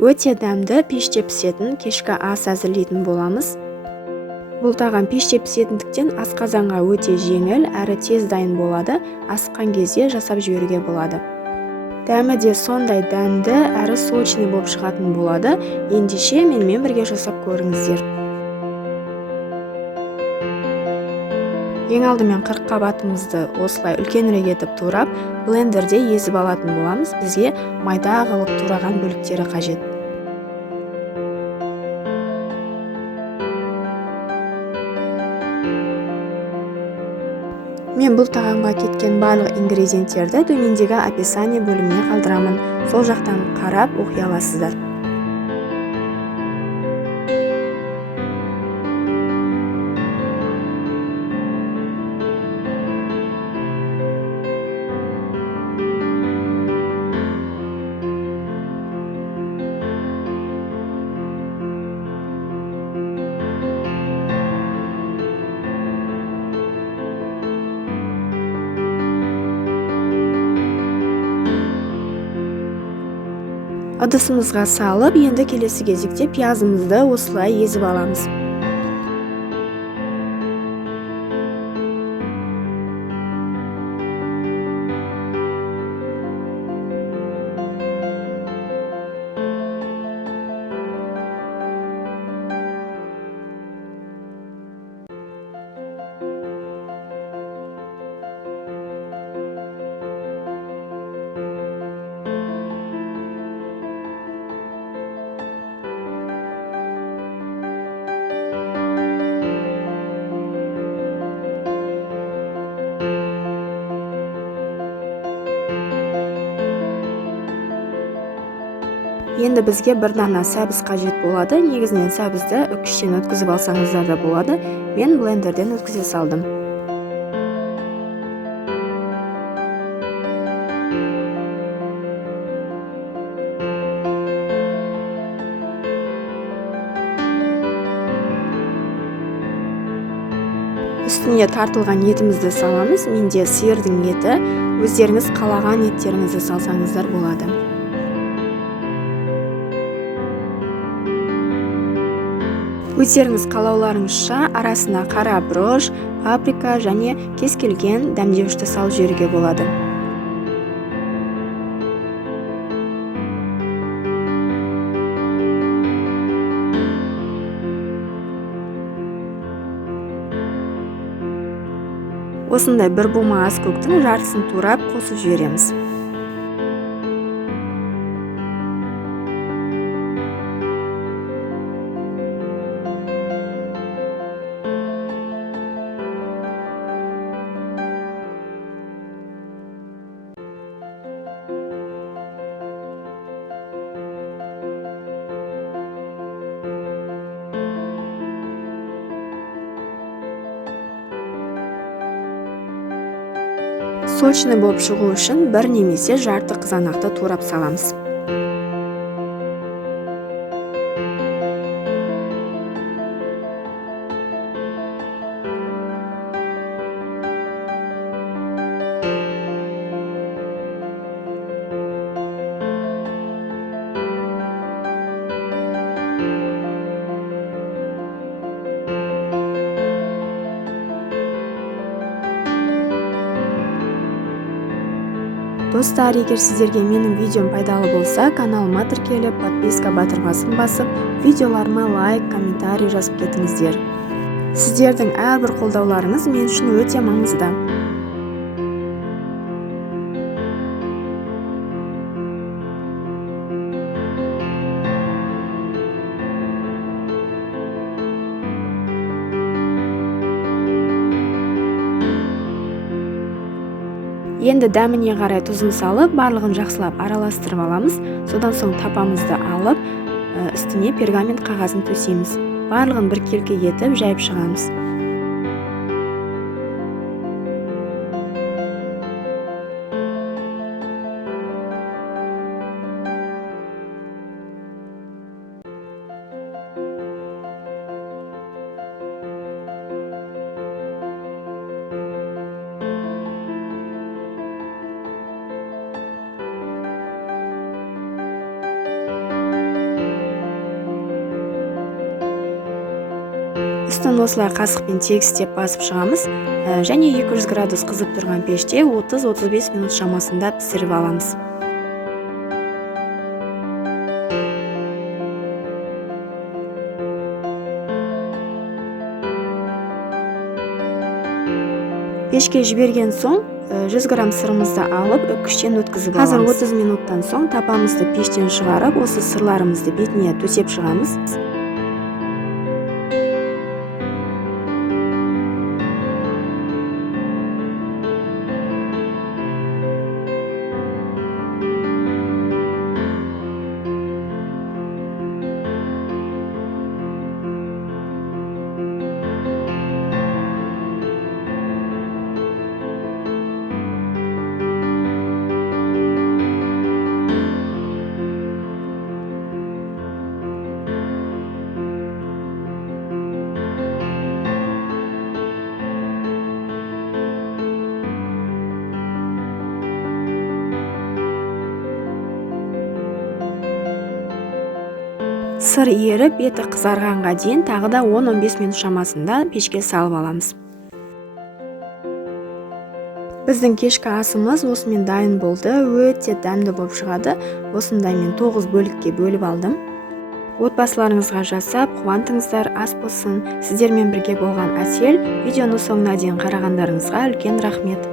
Өте дәмді пеште пісетін кешкі ас әзірлейтін боламыз. Бұл тағам пеште пісетіндіктен асқазанға өте жеңіл әрі тез дайын болады. Асыққан кезде жасап жіберуге болады. Дәмі де сондай дәмді әрі сочный болып шығатын болады. Ендеше менімен бірге жасап көріңіздер. Ең алдымен қырыққабатымызды осылай үлкенірек етіп турап, блендерде езіп алатын боламыз. Бізге майда қылып тураған бөліктері қажет. Мен бұл тағамға кеткен барлық ингредиенттерді төмендегі описание бөліміне қалдырамын. Сол жақтан қарап оқи аласыздар. Ыдысымызға салып, енді келесі кезекте пиязымызды осылай езіп аламыз. Енді бізге бір дана сәбіз қажет болады. Негізінен сәбізді үккіштен өткізіп алсаңыздар да болады. Мен блендерден өткізе салдым. Үстіне тартылған етімізді саламыз. Менде сиырдың еті, өздеріңіз қалаған еттеріңізді салсаңыздар болады. Өздеріңіз қалауларыңызша арасына қара бұрыш, паприка және кез келген дәмдеуішті салып жіберуге болады. Осындай бір бума аскөктің жартысын турап қосып жібереміз. Сочный болып шығу үшін бір немесе жарты қызанақты турап саламыз. Достар, егер сіздерге менің видеом пайдалы болса, каналыма тіркеліп, подписка батырмасын басып, видеоларыма лайк, комментарий жазып кетіңіздер. Сіздердің әрбір қолдауларыңыз мен үшін өте маңызды. Енді дәміне қарай тұзын салып, барлығын жақсылап араластырып аламыз. Содан соң тапамызды алып, үстіне пергамент қағазын төсейміз. Барлығын біркелкі етіп жайып шығамыз. Үстін осылай қасықпен тегістеп басып шығамыз және 200 градус қызып тұрған пеште 30-35 минут шамасында пісіріп аламыз. Пешке жіберген соң 100 грамм сырымызды алып үккіштен өткізіп аламыз. Қазір 30 минуттан соң тапамызды пештен шығарып, осы сырларымызды бетіне төсеп шығамыз. Сыр еріп, беті қызарғанға дейін тағы да 10-15 минут шамасында пешке салып аламыз. Біздің кешкі асымыз осымен дайын болды. Өте дәмді болып шығады. Осындай мен 9 бөлікке бөліп алдым. Отбасыларыңызға жасап, қуантыңыздар, ас болсын. Сіздермен бірге болған Әсел. Видеоны соңына дейін қарағандарыңызға үлкен рахмет.